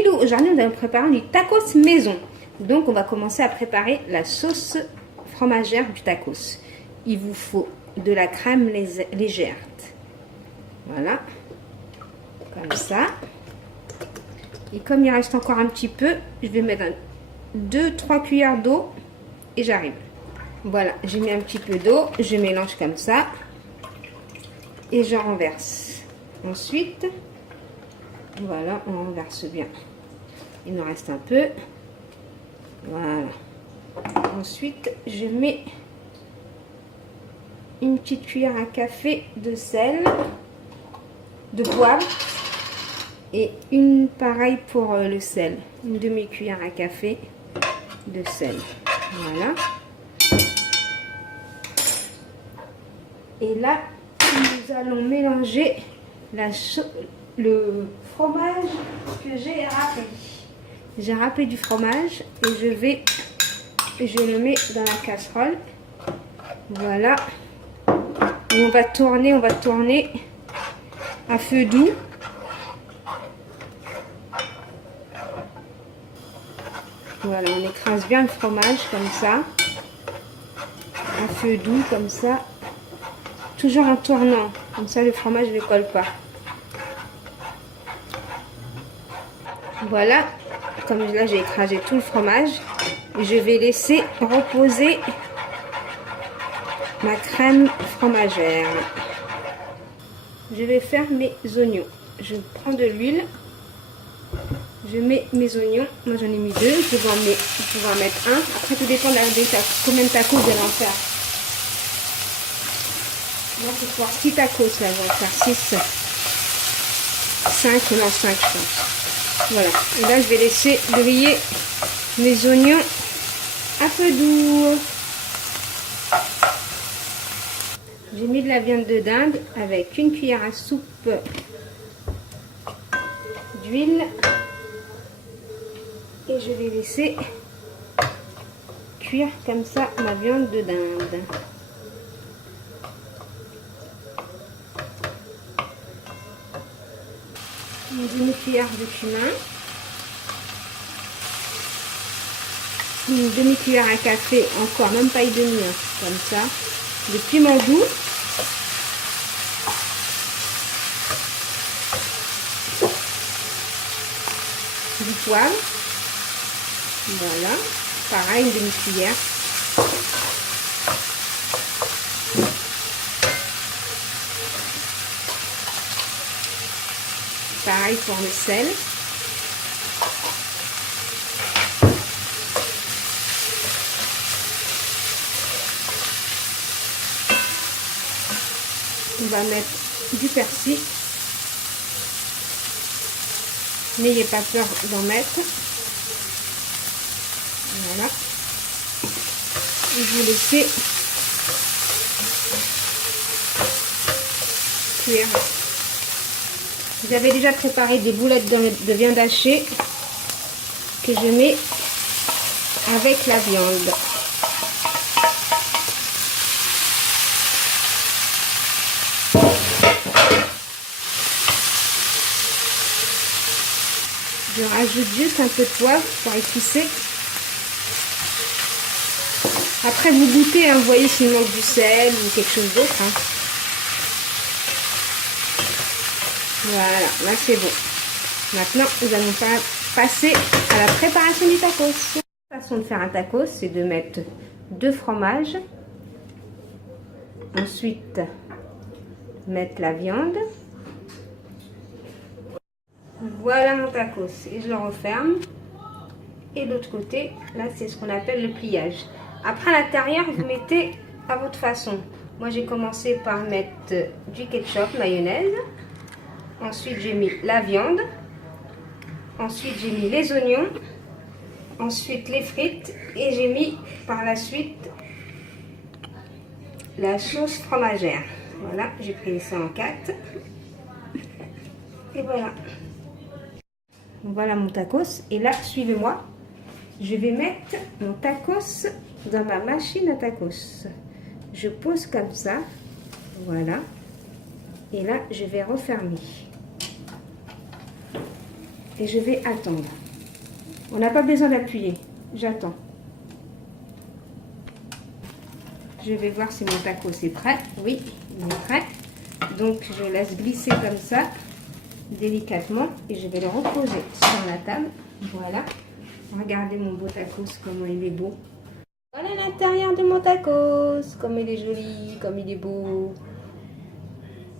vidéo, aujourd'hui nous allons préparer du tacos maison. Donc on va commencer à préparer la sauce fromagère du tacos. Il vous faut de la crème légère. Voilà, comme ça. Et comme il reste encore un petit peu, je vais mettre 2-3 cuillères d'eau et j'arrive. Voilà, j'ai mis un petit peu d'eau, je mélange comme ça et je renverse. Ensuite, voilà, on renverse bien. Il nous reste un peu. Voilà. Ensuite, je mets une petite cuillère à café de sel, de poivre et une pareille pour le sel. Une demi-cuillère à café de sel. Voilà. Et là, nous allons mélanger le fromage que j'ai râpé. J'ai râpé du fromage et je le mets dans la casserole. Voilà. Et on va tourner à feu doux. Voilà, on écrase bien le fromage comme ça. À feu doux comme ça. Toujours en tournant. Comme ça le fromage ne colle pas. Voilà. Comme là j'ai écrasé tout le fromage. Je vais laisser reposer ma crème fromagère. Je vais faire mes oignons. Je prends de l'huile. Je mets mes oignons. Moi j'en ai mis 2. Je vais en mettre un. Après tout dépend de combien de tacos vous allez en faire. Moi c'est pour 6 tacos là. Je vais en faire 6. 5, non 5 je pense. Voilà. Et là je vais laisser griller mes oignons à feu doux. J'ai mis de la viande de dinde avec une cuillère à soupe d'huile et je vais laisser cuire comme ça ma viande de dinde. Une demi-cuillère de cumin, une demi-cuillère à café, encore même pas une demi, comme ça, de piment doux. Du poivre, voilà, pareil, une demi-cuillère. Pareil pour le sel. On va mettre du persil. N'ayez pas peur d'en mettre. Voilà. Et vous laissez cuire. J'avais déjà préparé des boulettes de viande hachée que je mets avec la viande. Je rajoute juste un peu de poivre pour épicer. Après vous goûtez, hein, vous voyez s'il manque du sel ou quelque chose d'autre. Hein. Voilà, là c'est bon. Maintenant, nous allons passer à la préparation du tacos. La façon de faire un tacos, c'est de mettre 2 fromages. Ensuite, mettre la viande. Voilà mon tacos. Et je le referme. Et de l'autre côté, là c'est ce qu'on appelle le pliage. Après à l'intérieur, vous mettez à votre façon. Moi j'ai commencé par mettre du ketchup, mayonnaise. Ensuite, j'ai mis la viande. Ensuite, j'ai mis les oignons. Ensuite, les frites. Et j'ai mis par la suite la sauce fromagère. Voilà, j'ai pris ça en 4. Et voilà. Voilà mon tacos. Et là, suivez-moi. Je vais mettre mon tacos dans ma machine à tacos. Je pose comme ça. Voilà. Et là, je vais refermer. Et je vais attendre. On n'a pas besoin d'appuyer. J'attends. Je vais voir si mon tacos est prêt. Oui, il est prêt. Donc, je laisse glisser comme ça, délicatement. Et je vais le reposer sur la table. Voilà. Regardez mon beau tacos, comment il est beau. Voilà l'intérieur de mon tacos. Comme il est joli, comme il est beau.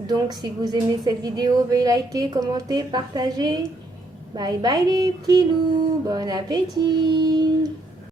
Donc, si vous aimez cette vidéo, veuillez liker, commenter, partager. Bye bye les petits loups. Bon appétit.